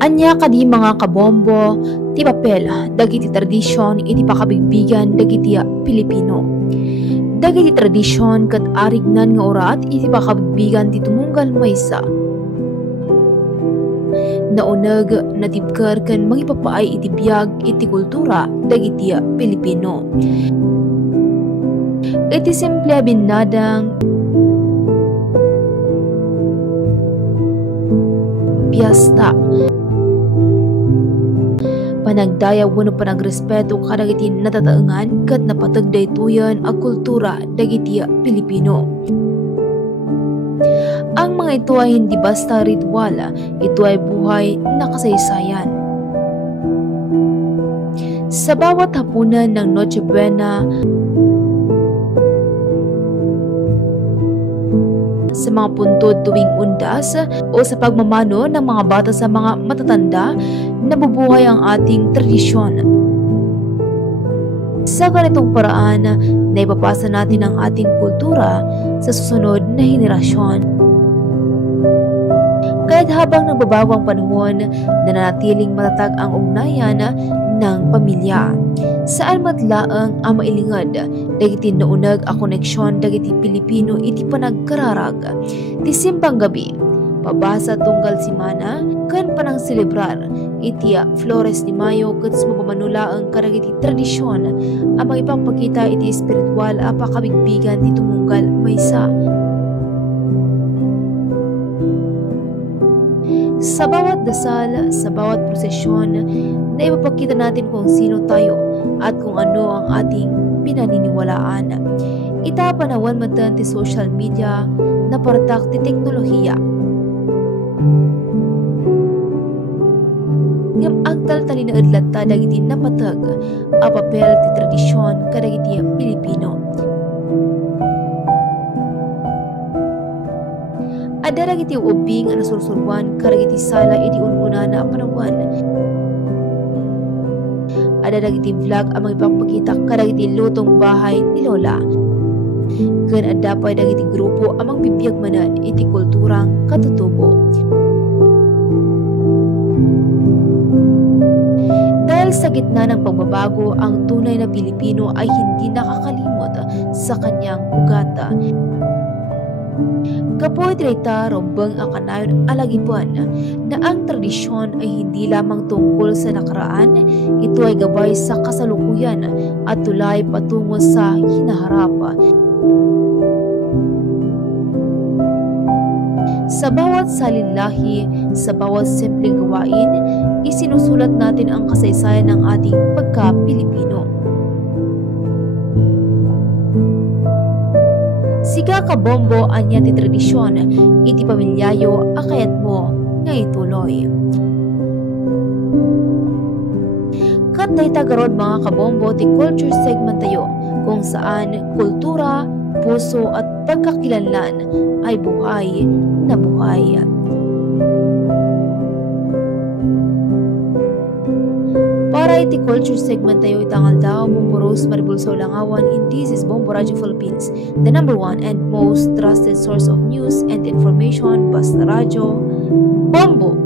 Anya kadi mga kabombo, ti papel, dagiti tradisyon, iti pakabigbigan, dagiti Pilipino. Dagiti tradisyon kat arignan nga orat, iti pakabigbigan ti tumunggal maysa. Naunag, natibkar kan mangipapaay iti biyag, iti kultura, dagiti Pilipino. Iti simple binadang piyesta. Panagdaya wano panagrespeto kadagiti natataengan kat napatag daytoyan a kultura dagiti Pilipino. Ang mga ito ay hindi basta ritual, ito ay buhay na kasaysayan. Sa bawat hapunan ng Noche Buena, sa mga puntod tuwing undas o sa pagmamano ng mga bata sa mga matatanda, nabubuhay ang ating tradisyon. Sa ganitong paraan, naipapasa natin ang ating kultura sa susunod na henerasyon. Kahit habang nagbabago ang panahon, nananatiling matatag ang ugnayan ng pamilya. Saan matlaang ang mailingad, dagiti naunag a koneksyon dagiti Pilipino iti panagkararag. Ti simpang gabi, pabasa tunggal simana, kan panang selebrar, iti Flores de Mayo ket sumapamanula ang karagiti tradisyon, ang mga ipapakita iti espiritual a pakabigbigan ti tumunggal maysa. Sa bawat dasal, sa bawat prosesyon, na ipapakita natin kung sino tayo at kung ano ang ating pinaniniwalaan. Itapanawan man ti social media na partak ti teknolohiya. Ngam agtal tali na adlata dagiti napatag a papel ti tradisyon kadagiti Pilipino. Ada dagiti ubing ang nasursurwan karagiti sala iti ununa na panawan. Ada dagiti vlog ang magpapakita karagiti lutong bahay ni Lola. Ken adda pa dagiti grupo ang magbibiyagmanan iti kulturang katutubo. Dahil sa gitna ng pagbabago, ang tunay na Pilipino ay hindi nakakalimot sa kanyang ugata. Kapoy trita rombeng ang kanayon alagipan na ang tradisyon ay hindi lamang tungkol sa nakaraan, ito ay gabay sa kasalukuyan at tulay patungo sa hinaharap. Sa bawat salinlahi, sa bawat simpleng gawain, isinusulat natin ang kasaysayan ng ating pagka-Pilipino. Siga ka bombo anya ti tradisyon, iti pamilyayo akayat mo nga ituloy. Kat daytagarod mga kabombo ti culture segment tayo, kung saan kultura, puso at pagkakilanlan ay buhay na buhay. Para iti culture segment tayo itangal daw Bomboros Maribulso Langawan in this is Bombo Radio Philippines, the #1 and most trusted source of news and information, basta radyo, Bombo!